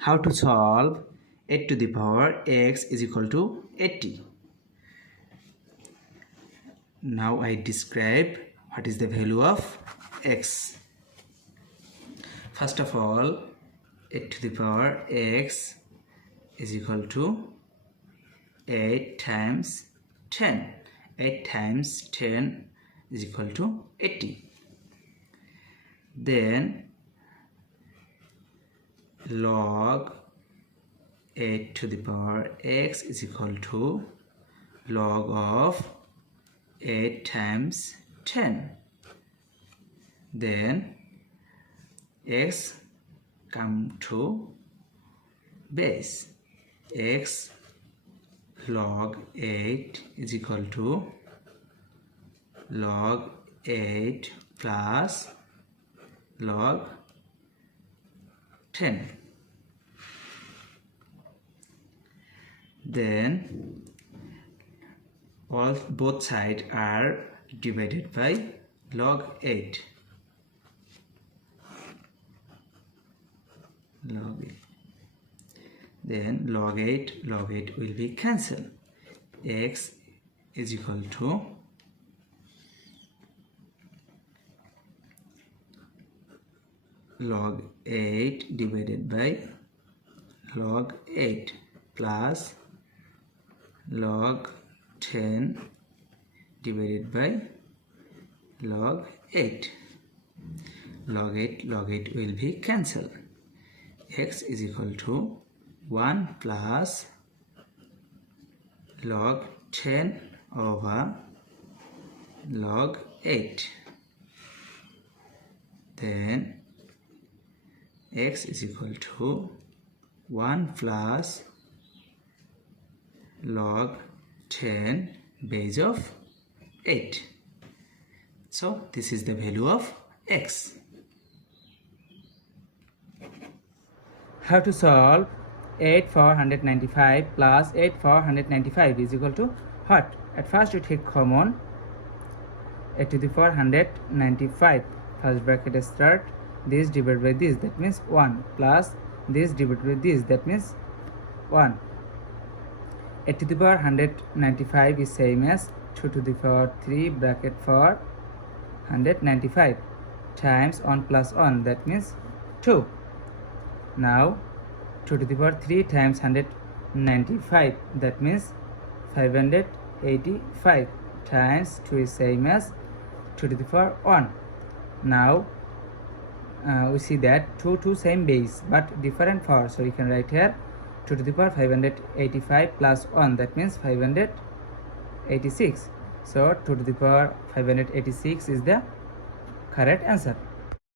How to solve 8 to the power x is equal to 80. Now I describe what is the value of x. First of all, 8 to the power x is equal to 8 times 10. 8 times 10 is equal to 80. Then log 8 to the power x is equal to log of 8 times 10. Then x come to base. X log 8 is equal to log 8 plus log 10. Then both sides are divided by log 8. Then log 8 will be cancelled. X is equal to log 8 divided by log 8 plus log 10 divided by log 8. Log 8 will be cancelled. X is equal to 1 plus log 10 over log 8. Then x is equal to 1 plus log 10 base of 8. So this is the value of x. How to solve 8 for 195 plus 8 for 195 is equal to what? At first you take common 8 to the power 195. First bracket start, this divided by this, that means 1, plus this divided by this, that means 1. 8 to the power 195 is same as 2 to the power 3 bracket for 195 times 1 plus 1, that means 2. Now 2 to the power 3 times 195, that means 585 times 2 is same as 2 to the power 1. Now we see that 2 same base but different power, so we can write here 2 to the power 585 plus 1, that means 586. So 2 to the power 586 is the correct answer.